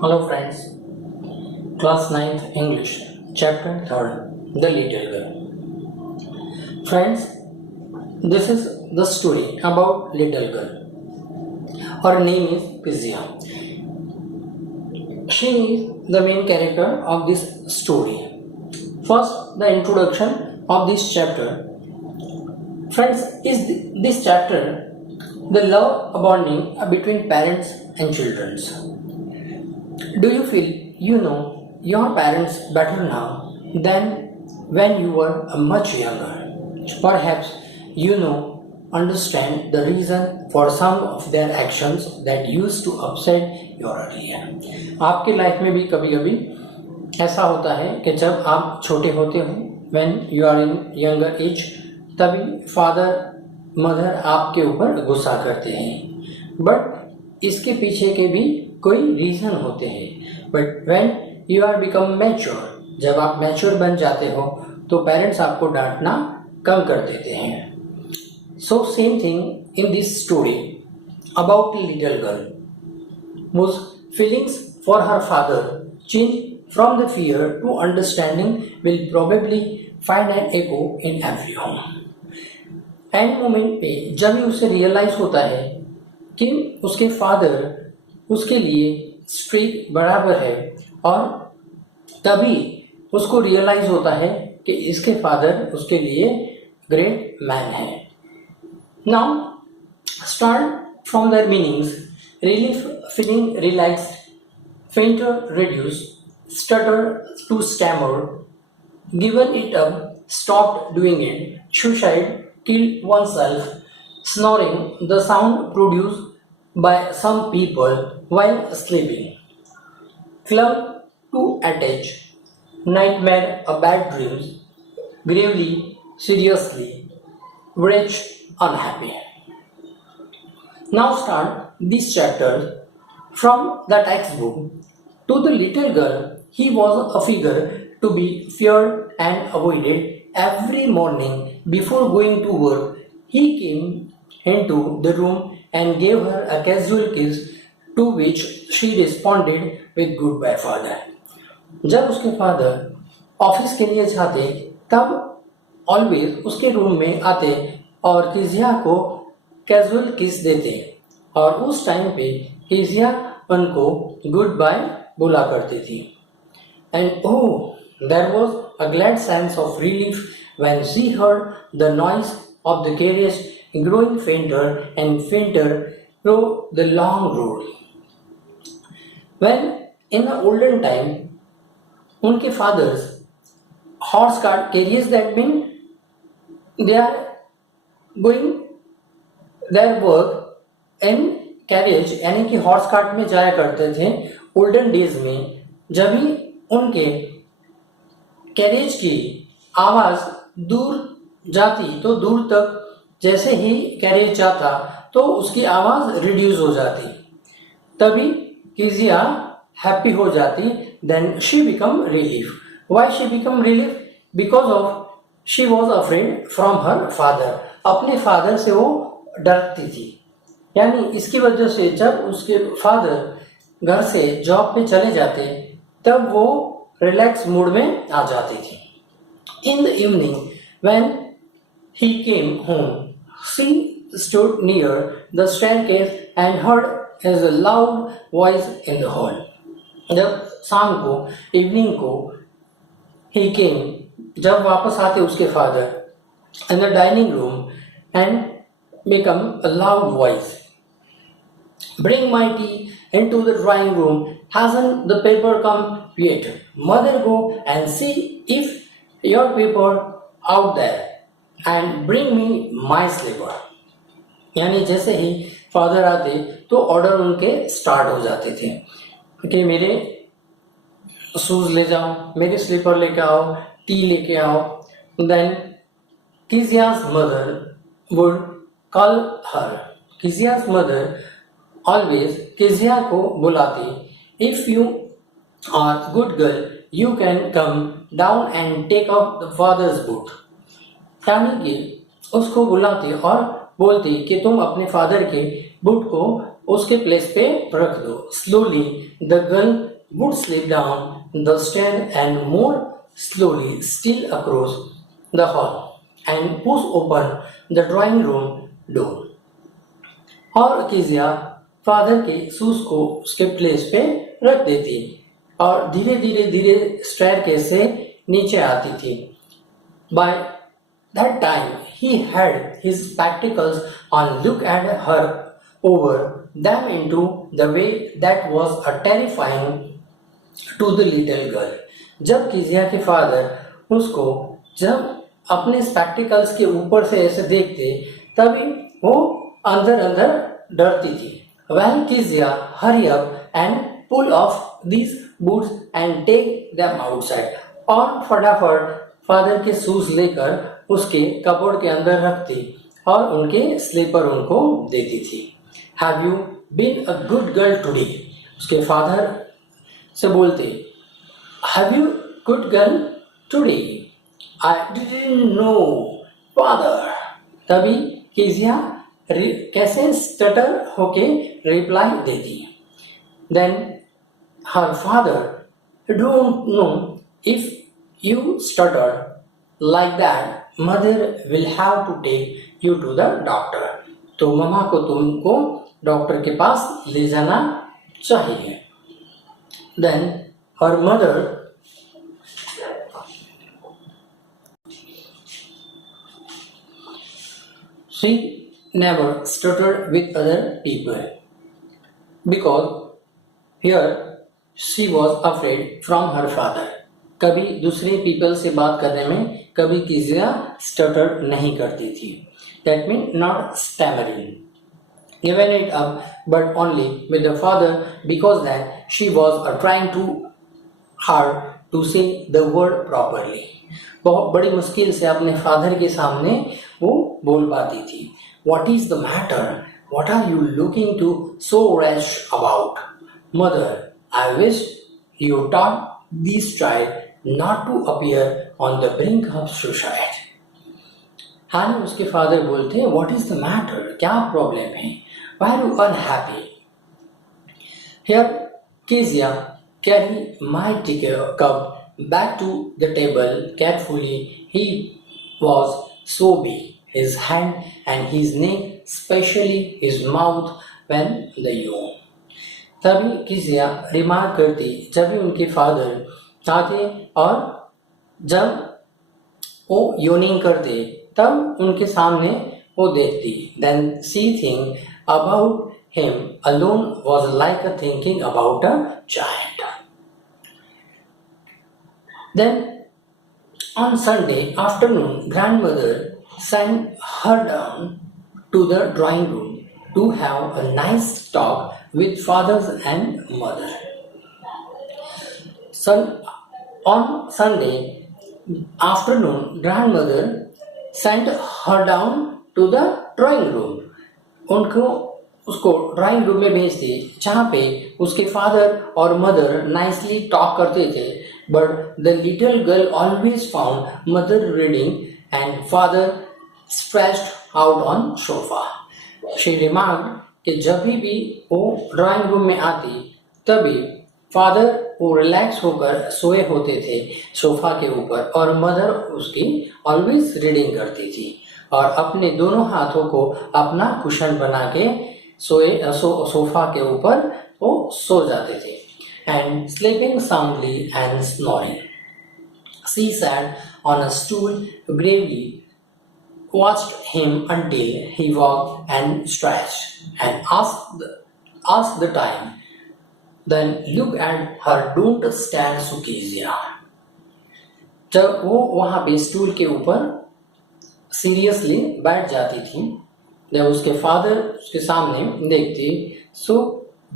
Hello friends, class 9th English, chapter 3rd, The Little Girl. Friends, this is the story about little girl. Her name is Pizia. She is the main character of this story. First, the introduction of this chapter. Friends, is this chapter the love bonding between parents and children? Do you feel you know your parents better now than when you were much younger? Perhaps you understand the reason for some of their actions that used to upset your earlier. आपके life में भी कभी कभी ऐसा होता है कि जब आप छोटे होते हो, when you are in younger age, तभी फादर मदर आपके ऊपर गुस्सा करते हैं, बट इसके पीछे के भी कोई रीजन होते हैं. But when you are become mature, जब आप मैच्योर बन जाते हो तो पेरेंट्स आपको डांटना कम कर देते हैं. So same thing in this story about little girl whose feelings for her father change from the fear to understanding will probably find an echo in every home. End moment पे जब भी उसे realise होता है कि उसके father उसके लिए स्ट्रिक्ट बराबर है, और तभी उसको रियलाइज होता है कि इसके फादर उसके लिए ग्रेट मैन है. Now start from there meanings. Relief, feeling relaxed, fainter reduce, stutter to stammer, given it up, stopped doing it, suicide, killed oneself, snoring, the sound produced by some people while sleeping, clung to attach, nightmare, a bad dreams, gravely, seriously, wretched, unhappy. Now start this chapter from the textbook. To the little girl, he was a figure to be feared and avoided. Every morning before going to work, he came into the room and gave her a casual kiss, to which she responded with goodbye father. जब उसके father office के लिए जाते तब always उसके room में आते और किजिया को कैजुअल किस देते, और उस टाइम पे किजिया उनको गुड बाय बोला करती थी. And oh, there was a glad sense of relief when she heard the noise of the carriage growing fainter and fainter through the long road. When in the olden time, उनके fathers horse cart carriages, that mean they are going their work in carriage, यानी कि horse cart में जाया करते थे olden days में. जब भी उनके कैरेज की आवाज दूर जाती तो दूर तक जैसे ही कैरेज जाता तो उसकी आवाज रिड्यूस हो जाती, तभी किजिया हैप्पी हो जाती. Then she become relief. Why she become relief? Because of she was afraid from her father. अपने फादर से वो डरती थी, यानी इसकी वजह से जब उसके फादर घर से जॉब पे चले जाते तब वो रिलैक्स मूड में आ जाती थी. In the evening, when he came home, she stood near the staircase and heard his loud voice in the hall. जब शाम को, इवनिंग को, he came, जब वापस आते उसके father in the dining room and become a loud voice. Bring my tea into the drawing room. Hasn't the paper come yet? Mother, go and see if your paper out there and bring me my slipper. यानी जैसे ही father आते तो order उनके start हो जाते थे कि मेरे शूज ले जाओ, मेरे स्लीपर लेके आओ, टी लेके आओ. Then Kezia's mother would call her. Kezia's mother always Kezia को बुलाती. If you are good girl, you can come down and take off the father's boot. यानी कि उसको बुलाती और बोलती कि तुम अपने फादर के बूट को उसके प्लेस पे रख दो. Slowly the girl would slip down the stair and more slowly still across the hall and push open the drawing room door. और कीजिया फादर के शूज को उसके प्लेस पे रख देती और धीरे धीरे धीरे स्टेयरकेस से नीचे आती थी. By that time he had his spectacles on. Look at her over them into the way that was a terrifying to the little girl. जब कीजिया के फादर उसको जब अपने स्पेक्टिकल्स के ऊपर से ऐसे देखते तभी वो अंदर अंदर डरती थी. Well, कीजिया hurry up and pull off these boots and take them outside. और फटाफट फादर के शूज लेकर उसके कपबोर्ड के अंदर रखती और उनके स्लीपर उनको देती थी. Have you been a good girl today? उसके फादर से बोलते Have you good girl today? I didn't know, father. तभी कीजिया कैसे स्टटर होके रिप्लाई देती. Then her father don't know if you stutter like that, mother will have to take you to the doctor. तो मम्मा को तुमको doctor के पास ले जाना चाहिए. Then her mother she never stuttered with other people because here she was afraid from her father. कभी दूसरे people से बात करने में कभी कीजिया स्टटर नहीं करती थी. That means not stammering. Given it up, but only with the father because that she was trying too hard to say the word properly. बहुत बड़ी मुश्किल से अपने फादर के सामने वो बोल पाती थी. What is the matter? What are you looking to so rash about? Mother, I wish you taught this child not to appear on the brink of suicide. हाँ उसके फादर बोलते हैं What is the matter? क्या problem है? Why are you unhappy? Here Kezia carried my cup back to the table carefully. He was so big, his hand and his neck, especially his mouth when the yawn. तभी कीजिया remark करती जब भी उनके father आते और जब वो yawning करते तब उनके सामने वो देखती. Then she think about him alone was like a thinking about a giant. Then on Sunday afternoon, grandmother sent her down to the drawing room to have a nice talk with fathers and mother. On Sunday afternoon, grandmother sent her down to the drawing room. उसको drawing room में भेजती जहाँ पे उसके father और mother nicely talk करते थे. But the little girl always found mother reading and father stretched out on sofa. She remarked कि जब भी वो ड्राइंग रूम में आती तभी फादर वो रिलैक्स होकर सोए होते थे सोफा के ऊपर और मदर उसकी ऑलवेज रीडिंग करती थी और अपने दोनों हाथों को अपना कुशन बना के सोफा के ऊपर वो सो जाते थे. And sleeping soundly and snoring. She sat on a stool Gravely, watched him until he walked and stretched and asked the time. Then look at her, don't stand so Kezia. जब वो वहां पे stool के ऊपर seriously बैठ जाती थी जब उसके फादर उसके सामने देखती so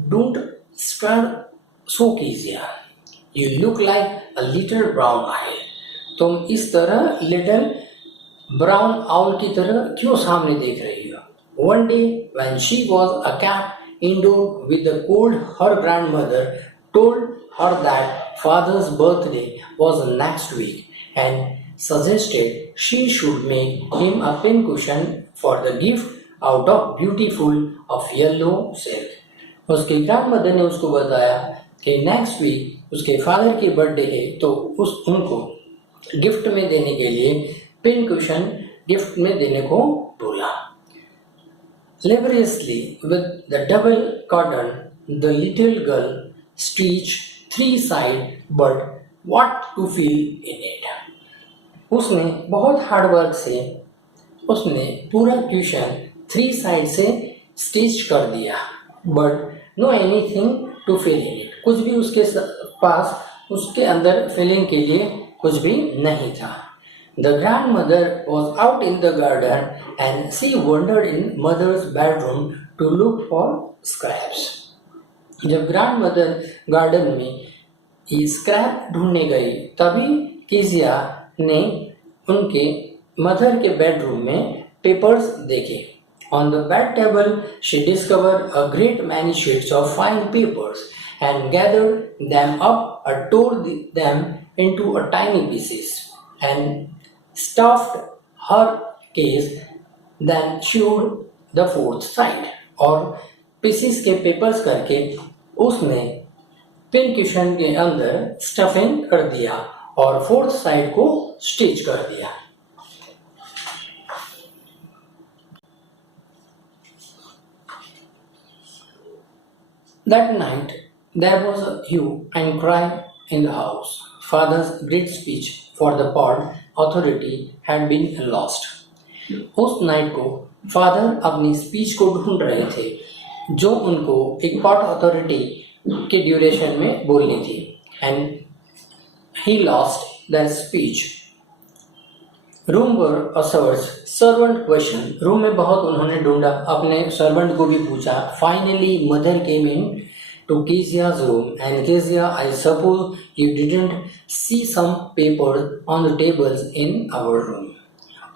don't stand so Kezia, you look like a little brown owl. तुम इस तरह लिटिल ब्राउन आउल की तरह क्यों सामने देख रही हो. One day when she was a cat indoor with the cold, her grandmother told her that father's birthday was next week and suggested she should make him a pincushion for the gift out of beautiful of yellow silk. उसकी grandmother ने उसको बताया कि next week उसके father की birthday है, तो उनको गिफ्ट में देने के लिए पिन कुशन गिफ्ट में देने को बोला. Laboriously with the double cotton, the little girl stitched 3 sides, but what to feel in it? उसने बहुत हार्ड वर्क से उसने पूरा क्वेश्चन 3 साइड से स्टिच कर दिया, but no anything to fill in it. कुछ भी उसके पास उसके अंदर फिलिंग के लिए कुछ भी नहीं था. The grandmother was out in the garden and she wandered in mother's bedroom to look for scraps. जब ग्रैंडमदर गार्डन में ये स्क्रैप ढूंढने गई, तभी कीजिया ने उनके मदर के बेडरूम में पेपर्स देखे. On the bed table, she discovered a great many sheets of fine papers and gathered them up and tore them into a tiny pieces and stuffed her case. Then showed the fourth side. और pieces के papers करके उसने pin question के अंदर stuffing कर दिया और fourth side को स्टिच कर दिया. That night there was a hue and cry in the house. Father's great speech for the port authority had been lost. उस नाइट को फादर अपनी स्पीच को ढूंढ रहे थे जो उनको एक पोर्ट अथॉरिटी के ड्यूरेशन में बोलनी थी. And he lost that speech. Room पर अ सर्वेंट क्वेश्चन. रूम में बहुत उन्होंने ढूंढा, अपने सर्वेंट को भी पूछा. Finally mother came into Kezia's room and Kezia, I suppose you didn't see some papers on the tables in our room.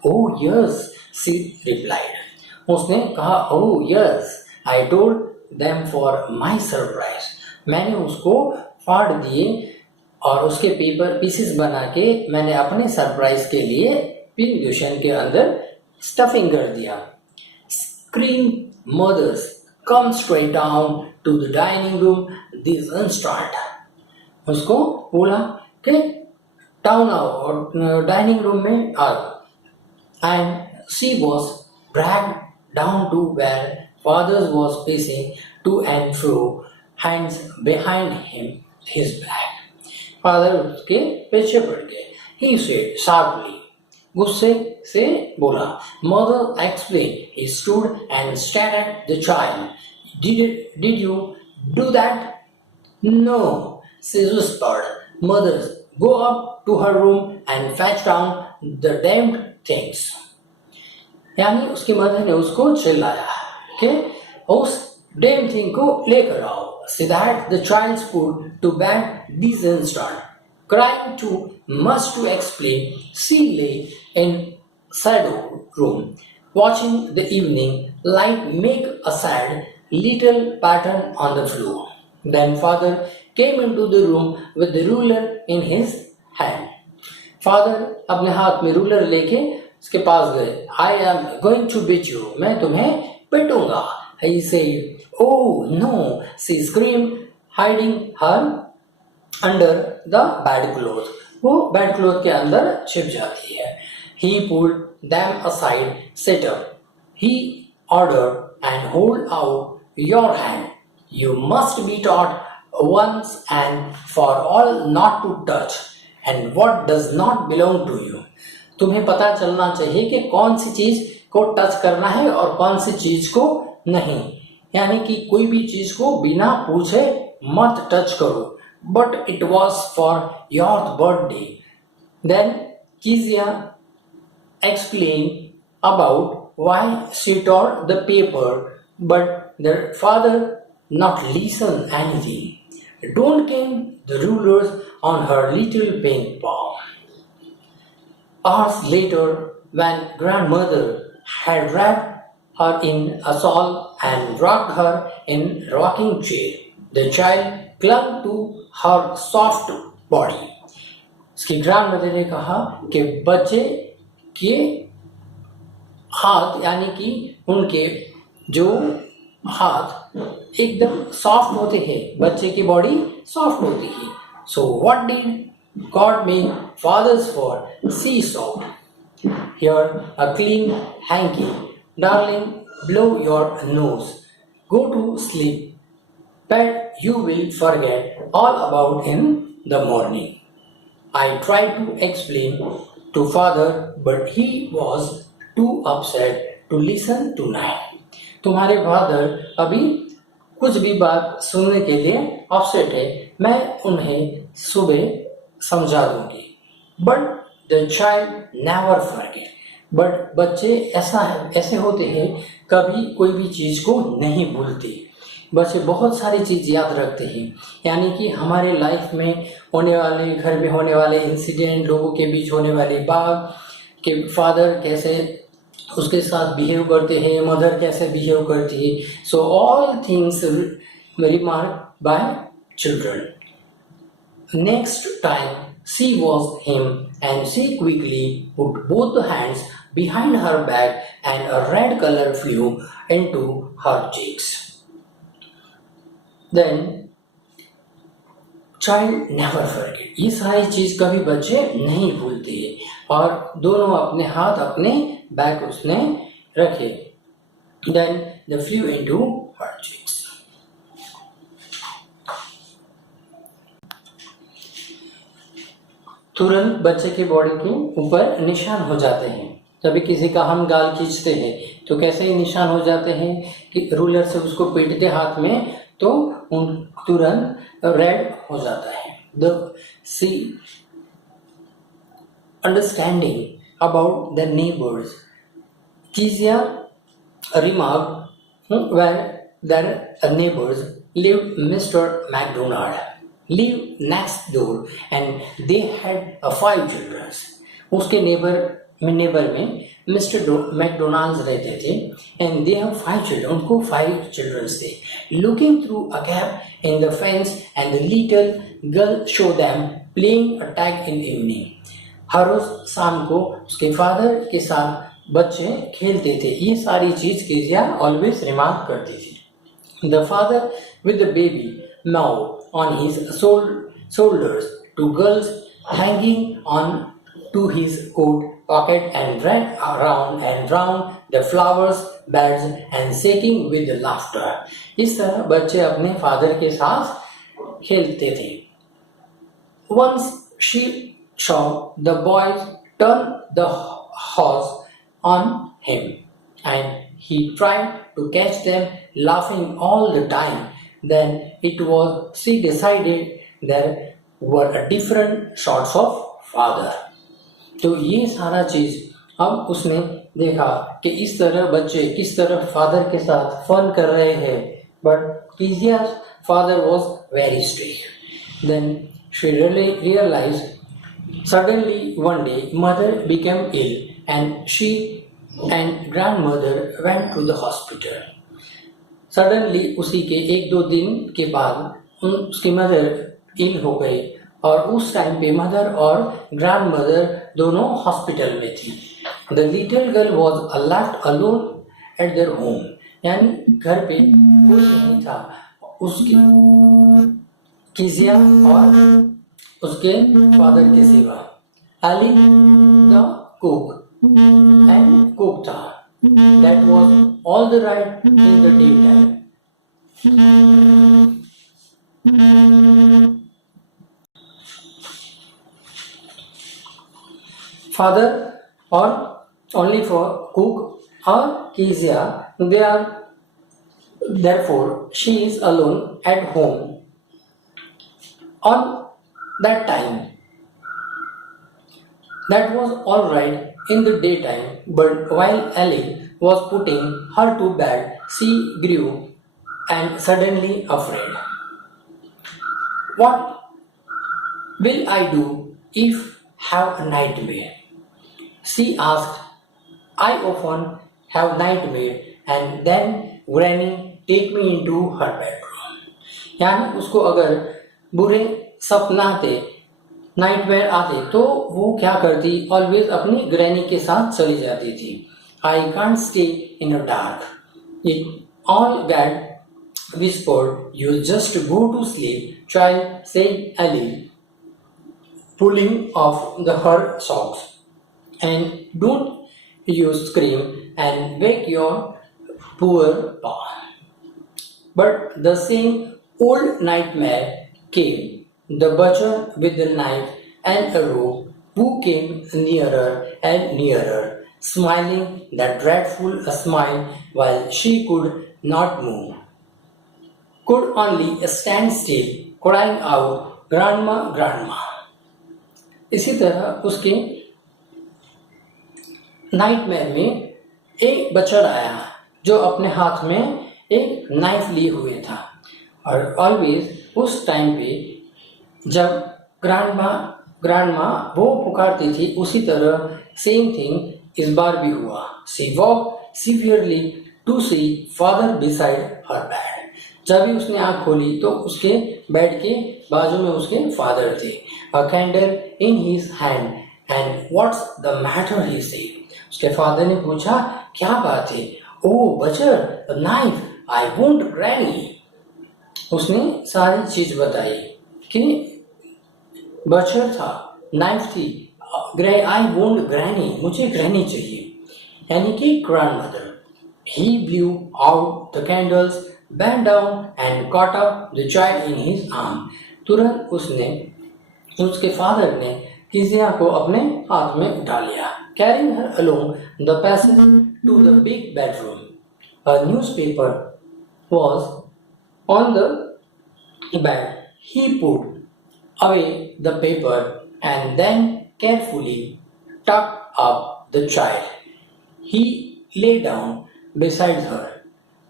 Oh yes, she replied. उसने कहा, oh yes, I told them for my surprise. मैंने उसको फाड़ दिए और उसके paper pieces बना के मैंने अपने सरप्राइज के लिए पिन क्वेश्चन के अंदर स्टफिंग कर दिया. Scream mothers, come straight down to the dining room this instant. उसको बोला कि टाउन आओ और डाइनिंग रूम में आओ. And she was dragged down to where father was pacing to and fro, hands behind him, his back. Father उसके पीछे पड़ गए. He said sharply, गुस्से से बोला. Mother explained. He stood and stared at the child. Did you do that? No, she whispered. Mother, go up to her room and fetch down the damned things. यानी उसकी mother ने उसको चिल्लाया कि उस डैम थिंग को लेकर आओ. See that the child's put to bed this instant. Crying too much to explain, she lay in shadow room, watching the evening light make a sad little pattern on the floor. Then father came into the room with the ruler in his hand. Father अपने हाथ में ruler लेके उसके पास गए. I am going to beat you. मैं तुम्हें पिटूंगा. He said, oh no, she screamed, hiding her under the bedclothes. वो bedcloth के अंदर छिप जाती है. He pulled them aside, sat up. He ordered, and hold out your hand. You must be taught once and for all not to touch and what does not belong to you. तुम्हें पता चलना चाहिए कि कौन सी चीज को touch करना है और कौन सी चीज को नहीं. यानी कि कोई भी चीज को बिना पूछे मत टच करो. But it was for your birthday. Then Kezia explained about why she tore the paper, but their father not listen anything. Don't came the rulers on her little pink palm. Hours later, when grandmother had wrapped her in a shawl and rocked her in rocking chair, the child clung to her soft body. उसकी grandmother ने कहा कि बच्चे के हाथ यानी कि उनके जो हाथ एकदम सॉफ्ट होते हैं, बच्चे की बॉडी सॉफ्ट होती है. So what did God make fathers for? See soft. Here a clean hanky. Darling, blow your nose. Go to sleep. But you will forget all about in the morning. I tried to explain to father, but he was too upset to listen tonight. तुम्हारे father अभी कुछ भी बात सुनने के लिए upset है. मैं उन्हें सुबह समझा दूंगी. But the child never forget. But बच्चे ऐसे होते हैं, कभी कोई भी चीज को नहीं भूलते. बच्चे बहुत सारी चीज याद रखते हैं. यानी कि हमारे लाइफ में होने वाले, घर में होने वाले इंसिडेंट, लोगों के बीच होने वाले बात, के फादर कैसे उसके साथ बिहेव करते हैं, मदर कैसे बिहेव करती है. So all things remark bye children. Next time she was him, and she quickly put both hands behind her back, and a red color flew into her cheeks. Then child never forget. ये सारी चीज कभी बच्चे नहीं भूलते हैं. और दोनों अपने हाथ अपने बैक उसने रखे. Then they flew into her cheeks. तुरंत बच्चे की बॉडी के ऊपर निशान हो जाते हैं. कभी किसी का हम गाल खींचते हैं तो कैसे ही निशान हो जाते हैं कि रूलर से उसको पीटते हाथ में, तो उन तुरंत रेड हो जाता है. The C understanding about the neighbours. Kezia remark where their neighbours live Mister Macdonald lived next door and they had 5 children. उसके नेबर में मिस्टर मैकडोनाल्ड्स रहते थे and they have 5 children. उनको 5 children थे. Looking through a gap in the fence and the little girl show them playing a tag in evening. हर रोज शाम को उसके father के साथ बच्चे खेलते थे. ये सारी चीज कीजिया ऑलवेज रिमार्क करती थी. The father with the baby now on his shoulders, 2 girls hanging on to his coat pocket, and ran around and round the flowers beds and shaking with laughter. इस तरह बच्चे अपने फादर के साथ खेलते थे. Once she saw the boys turn the horse on him, and he tried to catch them laughing all the time. Then it was she decided there were a different sorts of father. तो ये सारा चीज अब उसने देखा कि इस तरह बच्चे किस तरह फादर के साथ फन कर रहे हैं. But Kizia's father was very strict. Then she really realized suddenly one day mother became ill and she and grandmother went to the hospital. Suddenly उसी के 1-2 दिन के बाद उसकी मदर इल हो गई और उस टाइम पे मदर और ग्रैंड मदर दोनों हॉस्पिटल में थी. The little girl was left alone at their home. यानी घर पे कोई नहीं था. उसकी किजिया और उसके फादर के सिवा. Ali the cook and cook था. That was all the right in the daytime. Father or only for cook or Kezia, they are therefore she is alone at home. On that time, that was all right in the daytime, but while Ellie was putting her to bed, she grew and suddenly afraid. What will I do if have a nightmare? She asked. I often have nightmare and then Granny take me into her bedroom. यानी उसको अगर बुरे सपना आते, nightmare आते, तो वो क्या करती, ऑलवेज अपनी ग्रैनी के साथ चली जाती थी. I can't stay in the dark. It all got whispered, you just go to sleep, child, said Ellie, pulling off her socks. And don't you scream and wake your poor pa. But the same old nightmare came. The butcher with the knife and a rope, who came nearer and nearer, smiling that dreadful smile while she could not move, could only stand still, crying out, "Grandma, grandma." इसी तरह उसके nightmare में एक बछड़ा आया जो अपने हाथ में एक नाइफ लिए हुए था, और ऑलवेज उस टाइम पे जब ग्रैंडमा ग्रैंडमा वो पुकारती थी, उसी तरह सेम थिंग इस बार भी हुआ. She walk severely to see father beside her bed. जब भी उसने आंख खोली तो उसके बेड के बाजू में उसके फादर थे. अ candle in his hand and what's the matter he said. उसके फादर ने पूछा, क्या बात है? ओ बचर, नाइफ, आई वोंट ग्रैनी. उसने सारी चीज बताई कि बचर था, नाइफ थी, आई वोंट ग्रैनी, मुझे ग्रैनी चाहिए, यानी कि grandmother. He blew out the candles, bent down and caught up the child in his arm. तुरंत उसके फादर ने किजिया को अपने हाथ में उठा लिया. Carrying her along the passage to the big bedroom. A newspaper was on the bed. He put away the paper and then carefully tucked up the child. He lay down beside her,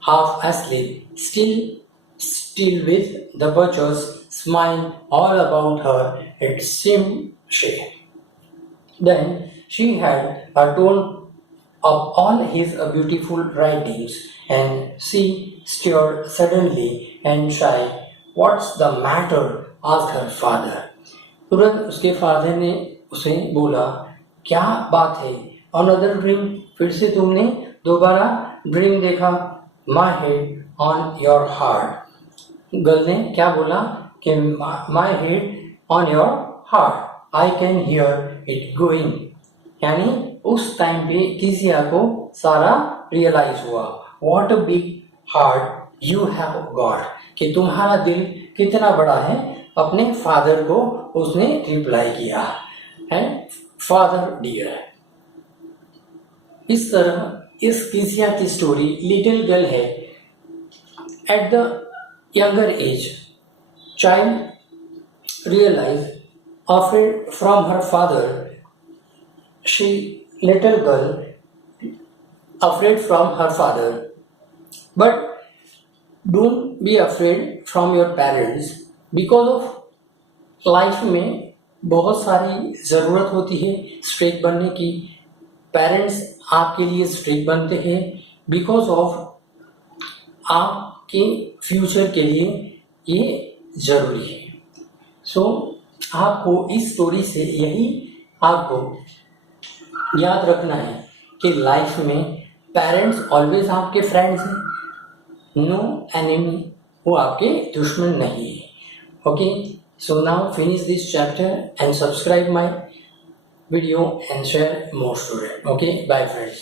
half asleep, still with the butcher's smile all about her. It seemed she. Then she had torn up all his beautiful writings, and she stirred suddenly and shy. What's the matter? asked her father. तुरंत उसके father ने उसे बोला, क्या बात है? Another dream? फिर से तुमने दोबारा ड्रीम देखा? My head on your heart. Girl ने क्या बोला कि My head on your heart. I can hear it going. यानी उस टाइम पे किजिया को सारा रियलाइज हुआ. What a big heart you have got. कि तुम्हारा दिल कितना बड़ा है. अपने फादर को उसने रिप्लाई किया, एंड फादर डियर. इस तरह इस किजिया की स्टोरी लिटिल गर्ल है. At the younger age, child realize afraid from her father. She, little girl, afraid from her father. But don't be afraid from your parents, because of life में बहुत सारी ज़रूरत होती है स्ट्रिक्ट बनने की. Parents आपके लिए स्ट्रिक्ट बनते हैं बिकॉज ऑफ आपके फ्यूचर के लिए ये ज़रूरी है. सो आपको इस स्टोरी से यही आपको याद रखना है कि लाइफ में पेरेंट्स ऑलवेज आपके फ्रेंड्स हैं, नो एनिमी, वो आपके दुश्मन नहीं है. Okay, so now finish this chapter and subscribe my video and share more students. Okay, bye friends.